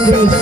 Hare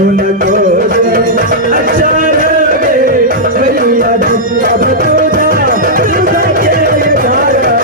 उनको से अच्छा लगे मैया अब तुझा के धारा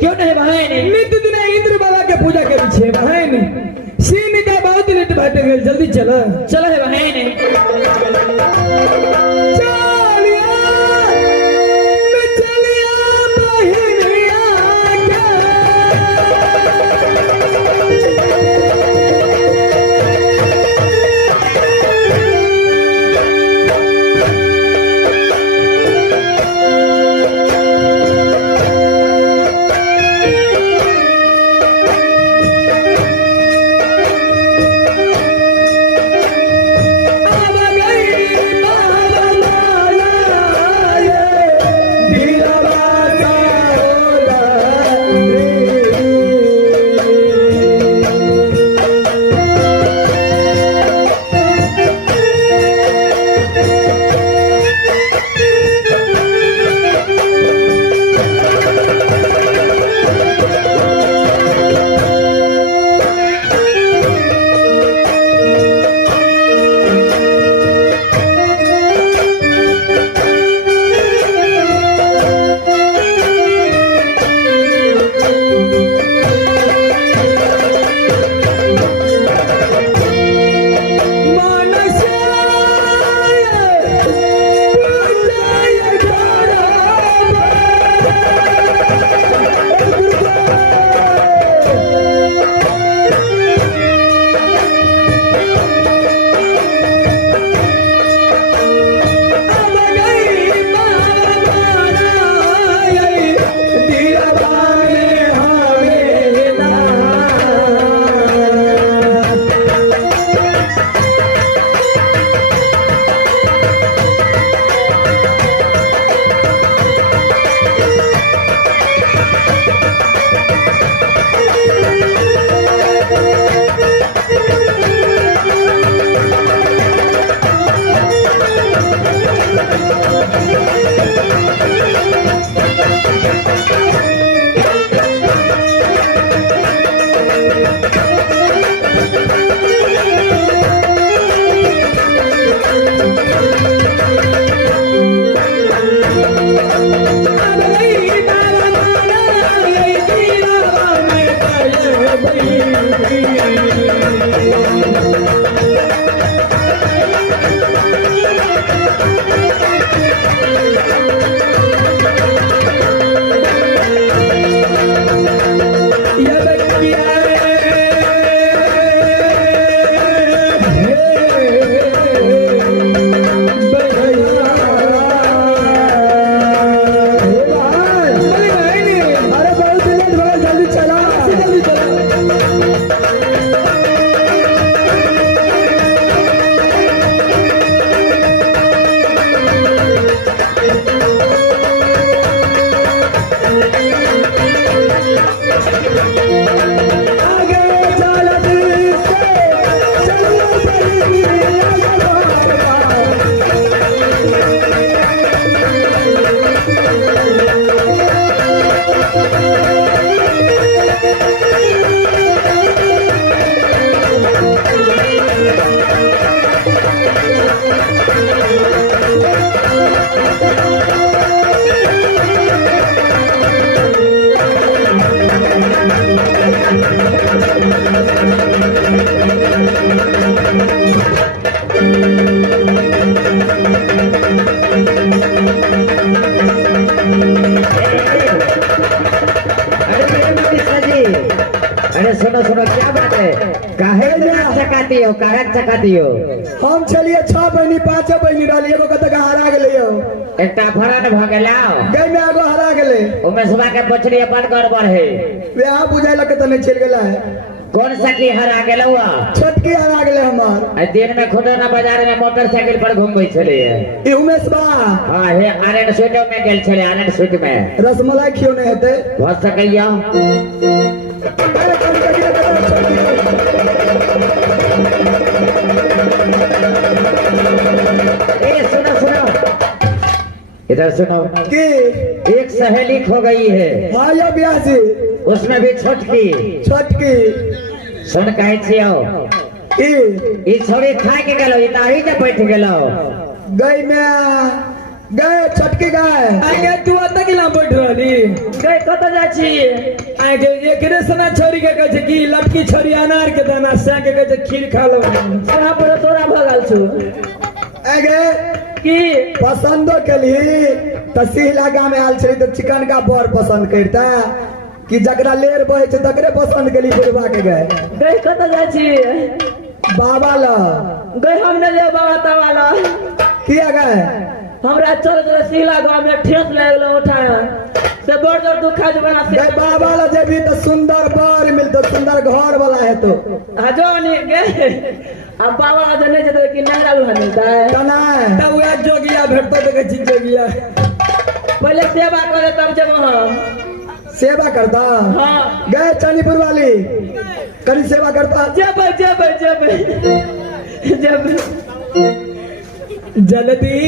क्यों नहीं बहन नित्य दिन इंद्र बाबा के पूजा करी छे बहन सीमिता बहुत लेट बैठ गए जल्दी चला चलो है बहन क्या बात है? काहे चकाती हो? काहे चकाती हो? हम चलिए 6 बहनी 5 बहनी रही एगो कत हरा गेले हो एकटा फरन भ गेलाओ गई में एगो हरा गेले उमे सुबह के बछड़ी अपन गड़बड़ है वहाँ बुझाए लगे तो नहीं चल गया है कौन सा की हरा गेलौ छोटकी हरा गेले हमार दिन में खुद ना बाजार में मोटरसाइकिल पर घूमबै छले ई उमेश बा हां हे आनंद स्वीट में गेल छले आनंद स्वीट में रसमलाई खियो नहीं हेते भ सकैया ए सुनो सुनो इधर सुनो की एक सहेली खो गई है हाँ यो ब्यासी उसमें भी छोटकी छोटकी सुन कहे छियो ई छोरी खाए के गेलो ई ताही के बैठ गेलो गई में गए छोटकी गाय आगे तू अत किला बैठ रहली गई कत जा छी आगे एकरे सना छोरी के कहे की लटकी छोरी अनार के दाना से के कहे खीर खा लो कहां पर तोरा भगल छु आगे की पसंदो के लिए तहसील गाँव में आल छे तो चिकन का बर पसंद करता कि जकरा लेर बहे छे तकरे पसंद के लिए बुढ़वा के गए गई कत जा छी बाबा ला गई हम ने ले बाबा तवाला किया गए हमरा चल गए सिला गांव में ठेस लागलो उठाया से बड़ जोर दुखा जो बना से गए बाबा ला जे भी तो सुंदर बर मिलतो सुंदर घर वाला है तो हजो नहीं गए अब बाबा आज नहीं जते कि नहरा लुहा मिलता है तना तब वो जोगिया भेटतो तो कहीं जोगिया पहले सेवा करे तब जब हम सेवा करता हाँ गए चनीपुर वाली करी सेवा करता जब जब जब जब जल्दी